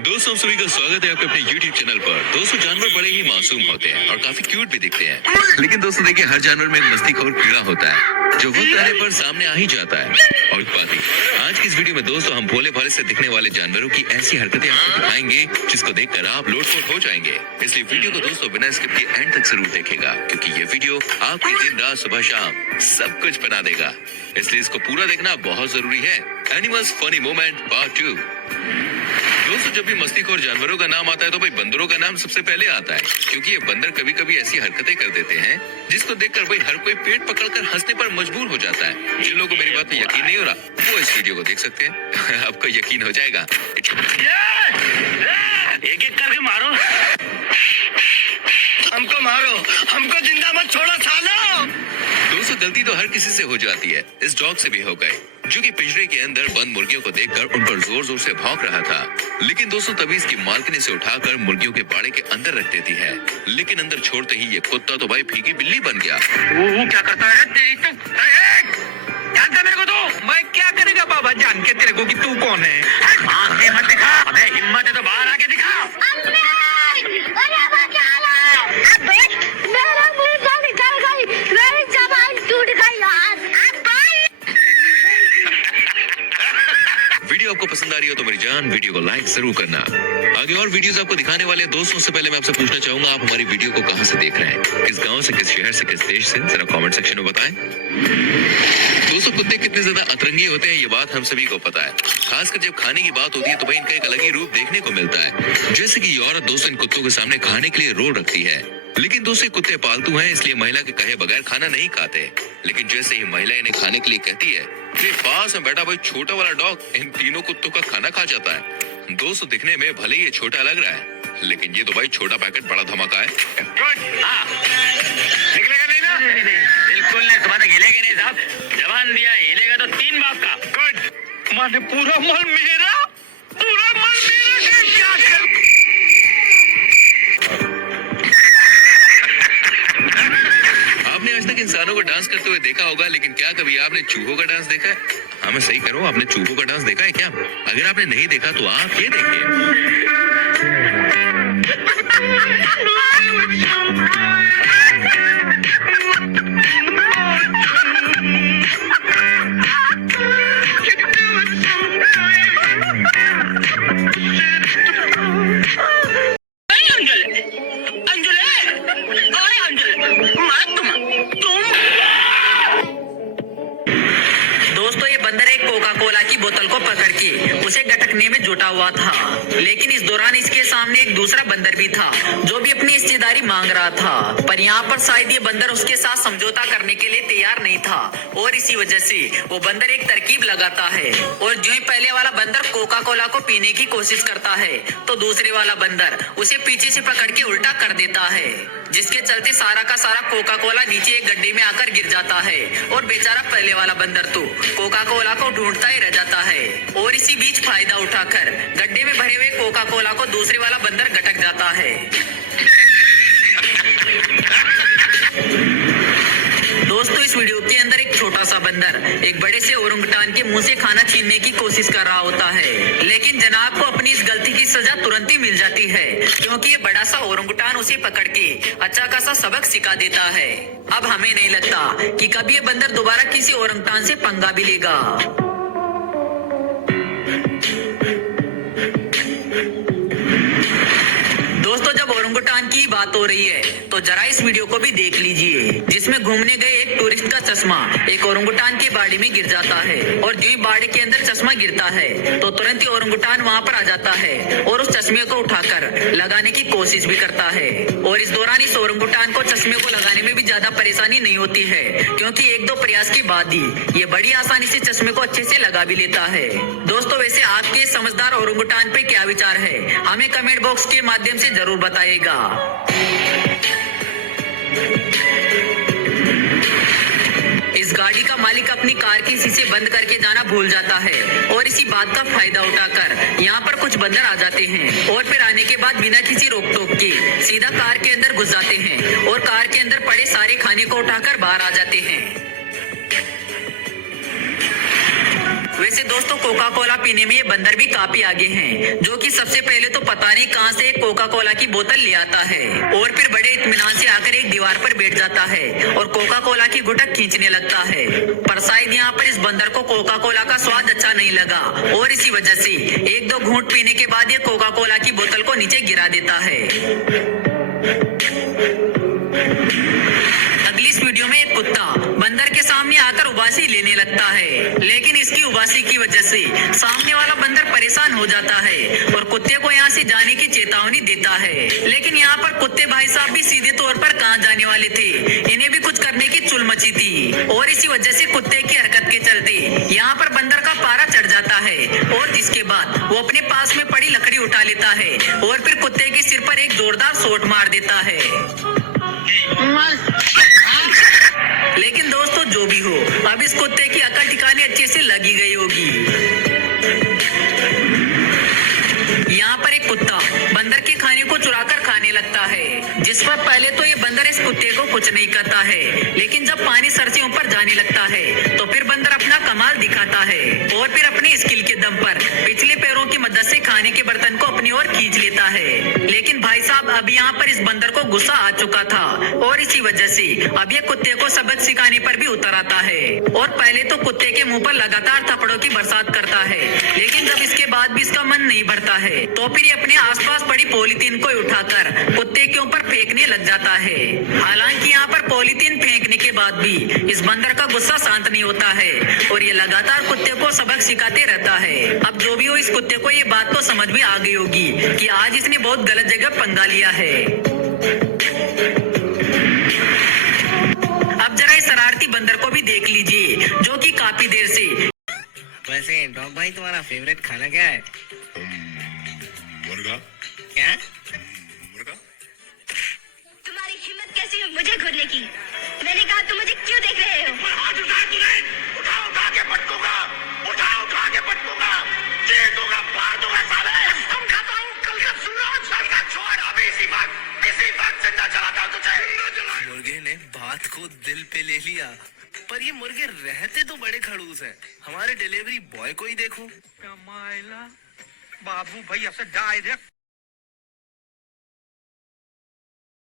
दोस्तों सभी का स्वागत है आपके अपने YouTube चैनल पर। दोस्तों जानवर बड़े ही मासूम होते हैं और काफी क्यूट भी दिखते हैं, लेकिन दोस्तों देखिए हर जानवर में मस्तीखोर कीड़ा होता है जो वक्त आने पर सामने आ ही जाता है। और बात आज की इस वीडियो में दोस्तों हम भोले भाले से दिखने वाले जानवरों की ऐसी हरकतें आपको दिखाएंगे जिसको देखकर आप लोटपोट हो जाएंगे। इसलिए वीडियो को दोस्तों बिना स्किप के एंड तक जरूर देखेगा, क्योंकि ये वीडियो आपकी दिन रात सुबह शाम सब कुछ बना देगा। इसलिए इसको पूरा देखना बहुत जरूरी है। Animals funny moment part 2। दोस्तों जब भी मस्तीखोर जानवरों का नाम आता है तो भाई बंदरों का नाम सबसे पहले आता है, क्योंकि ये बंदर कभी कभी ऐसी हरकतें कर देते हैं जिसको देखकर भाई हर कोई पेट पकड़कर हंसने पर मजबूर हो जाता है। जिन लोगों को मेरी बात पे यकीन नहीं हो रहा वो इस वीडियो को देख सकते हैं। आपको यकीन हो जाएगा। एक एक करके मारो, हमको मारो, हमको जिंदा मत छोड़ो सालो। दोस्तों गलती तो हर किसी से हो जाती है, इस डॉग से भी हो गए, जो कि पिंजरे के अंदर बंद मुर्गियों को देखकर उन पर जोर जोर से भौंक रहा था। लेकिन दोस्तों तभी इसकी मालकिन इसे उठाकर मुर्गियों के बाड़े के अंदर रख देती है, लेकिन अंदर छोड़ते ही ये कुत्ता तो भाई फीकी बिल्ली बन गया। वो क्या करता है तेरी तो जानता मेरे को तो। मैं क्या करेगा बाबा जान के तेरे को कि तू कौन है। आंखें मत दिखा, अबे हिम्मत है तो बाहर आके दिखा। वीडियो आपको पसंद आ रही हो तो मेरी जान वीडियो को लाइक जरूर करना। आगे और वीडियोस आपको दिखाने वाले हैं। दोस्तों से पहले मैं आपसे पूछना चाहूंगा आप हमारी वीडियो को कहां से देख रहे हैं, किस गांव से, किस शहर से, किस देश से, जरा कमेंट सेक्शन में बताएं। दोस्तों कुत्ते कितने ज्यादा अतरंगी होते हैं ये बात हम सभी को पता है। खासकर जब खाने की बात होती है तो भाई इनका एक अलग ही रूप देखने को मिलता है। जैसे कि ये औरत दोस्तों इन कुत्तों के सामने खाने के लिए रोल रखती है, लेकिन दोस्तों कुत्ते पालतू हैं इसलिए महिला के कहे बगैर खाना नहीं खाते। लेकिन जैसे ही महिला इन्हें खाने के लिए कहती है, ये पास में बैठा भाई छोटा वाला डॉग इन तीनों कुत्तों का खाना खा जाता है। दोस्तों दिखने में भले ही ये छोटा लग रहा है, लेकिन ये तो भाई छोटा पैकेट बड़ा धमाका है। निकलेगा नहीं ना? नहीं, बिल्कुल नहीं। तुम्हारे हिलेगा नहीं साहब, जवान दिया हिलेगा तो 3 बाप का। गुड। माने पूरा मल मेरा, पूरा मल मेरा। क्या कर आपने आज तक इंसानों को डांस करते हुए देखा होगा, लेकिन क्या कभी आपने चूहों का डांस देखा है? हाँ मैं सही करूँ, आपने चूहों का डांस देखा है क्या? अगर आपने नहीं देखा तो आप ये देखिए। बोतल को पकड़ के उसे गटकने में जुटा हुआ था, लेकिन इस दौरान इसके सामने एक दूसरा बंदर भी था जो भी अपनी हिस्सेदारी मांग रहा था। पर यहाँ पर शायद ये बंदर उसके साथ समझौता करने के लिए तैयार नहीं था और इसी वजह से वो बंदर एक तरकीब लगाता है और जो ही पहले वाला बंदर कोका कोला को पीने की कोशिश करता है तो दूसरे वाला बंदर उसे पीछे से पकड़ के उल्टा कर देता है, जिसके चलते सारा का सारा कोका कोला नीचे एक गड्ढे में आकर गिर जाता है और बेचारा पहले वाला बंदर तो कोका कोला को ढूंढता ही रह जाता है। और इसी बीच फायदा उठाकर गड्ढे में भरे हुए कोका कोला को दूसरे वाला बंदर गटक जाता है। दोस्तों इस वीडियो के अंदर एक छोटा सा बंदर एक बड़े से ओरंगुटान के मुंह से खाना छीनने की कोशिश कर रहा होता है, लेकिन जनाब को अपनी इस गलती की सजा तुरंत ही मिल जाती है, क्योंकि ये बड़ा सा ओरंगुटान उसे पकड़ के अच्छा खासा सबक सिखा देता है। अब हमें नहीं लगता कि कभी ये बंदर दोबारा किसी ओरंगुटान से पंगा भी लेगा। दोस्तों जब ओरंगुटान की बात हो रही है तो जरा इस वीडियो को भी देख लीजिए, जिसमें घूमने गए एक टूरिस्ट का चश्मा एक ओरंगुटान के बाड़ी में गिर जाता है और जो ही बाड़ी के अंदर चश्मा गिरता है तो तुरंत ही ओरंगुटान वहां पर आ जाता है और उस चश्मे को उठाकर लगाने की कोशिश भी करता है। और इस दौरान इस ओरंगुटान को चश्मे को लगाने में भी ज्यादा परेशानी नहीं होती है, क्योंकि 1-2 प्रयास के बाद ही ये बड़ी आसानी से चश्मे को अच्छे से लगा भी लेता है। दोस्तों वैसे आपके समझदार ओरंगुटान पे क्या विचार है, हमें कमेंट बॉक्स के माध्यम से जरूर बताइएगा। इस गाड़ी का मालिक अपनी कार के शीशे बंद करके जाना भूल जाता है और इसी बात का फायदा उठाकर यहाँ पर कुछ बंदर आ जाते हैं और फिर आने के बाद बिना किसी रोक टोक के सीधा कार के अंदर घुस जाते हैं और कार के अंदर पड़े सारे खाने को उठाकर बाहर आ जाते हैं। वैसे दोस्तों कोका कोला पीने में ये बंदर भी काफी आगे हैं, जो कि सबसे पहले तो पता नहीं कहां से एक कोका कोला की बोतल ले आता है और फिर बड़े इत्मीनान से आकर एक दीवार पर बैठ जाता है और कोका कोला की गुटक खींचने लगता है। पर शायद यहाँ पर इस बंदर को कोका कोला का स्वाद अच्छा नहीं लगा और इसी वजह से एक दो घूंट पीने के बाद ये कोका कोला की बोतल को नीचे गिरा देता है। अगली इस वीडियो में एक कुत्ता बंदर के सामने आकर उबासी लेने लगता है, लेकिन इसकी उबासी की वजह से सामने वाला बंदर परेशान हो जाता है और कुत्ते को यहाँ से जाने की चेतावनी देता है। लेकिन यहाँ पर कुत्ते भाई साहब भी सीधे तौर पर कहाँ जाने वाले थे, इन्हें भी कुछ करने की चुल मची थी और इसी वजह से कुत्ते की हरकत के चलते यहाँ पर बंदर का पारा चढ़ जाता है और जिसके बाद वो अपने पास में पड़ी लकड़ी उठा लेता है और फिर कुत्ते के सिर पर एक जोरदार शॉट मार देता है। लेकिन दोस्तों जो भी हो, अब इस कुत्ते की अकल ठिकाने अच्छे से लगी गई होगी। यहाँ पर एक कुत्ता बंदर के खाने को चुराकर खाने लगता है, जिस पर पहले तो ये बंदर इस कुत्ते को कुछ नहीं करता है, लेकिन जब पानी सर से ऊपर जाने लगता है तो फिर बंदर अपना कमाल दिखाता है और फिर अपने स्किल के दम पर पिछले पैरों की मदद से खाने के बर्तन को अपनी ओर खींच लेता है। लेकिन भाई साहब अब यहाँ पर इस बंदर को गुस्सा आ चुका था और इसी वजह से अब ये कुत्ते को सबक सिखाने पर भी उतर आता है और पहले तो कुत्ते के मुंह पर लगातार थप्पड़ों की बरसात करता है, लेकिन जब इसके बाद भी इसका मन नहीं भरता है तो फिर ये अपने आसपास पड़ी पॉलीथीन को उठाकर कुत्ते के ऊपर फेंकने लग जाता है। हालांकि यहाँ पर पॉलीथीन फेंकने के बाद भी इस बंदर का गुस्सा शांत नहीं होता है और ये लगातार कुत्ते को सबक सिखाते रहता है। अब जो भी हो, इस कुत्ते को ये बात तो समझ में आ गई होगी कि आज इसने बहुत गलत जगह पंगा लिया है। अब जरा इस शरारती बंदर को भी देख लीजिए, जो कि काफी देर से। वैसे डॉग भाई तुम्हारा फेवरेट खाना क्या है? मुर्गा। क्या? मुर्गा। तुम्हारी हिम्मत कैसी हुई मुझे घूरने की? मैंने कहा तुम मुझे क्यों देख रहे हो? उठा के पटकूंगा, उठा के पटकूंगा, दे दूंगा, फाड़ दूंगा साले। हम खाता हूँ कल का सूरज, कल का छोड़, अभी इसी वक्त जिंदा जलाता हूँ तुझे। मुर्गे ने बात को दिल पे ले लिया, पर ये मुर्गे रहते तो बड़े खड़ूस हैं। हमारे डिलीवरी बॉय को ही देखो। बाबू भैया से डायरेक्ट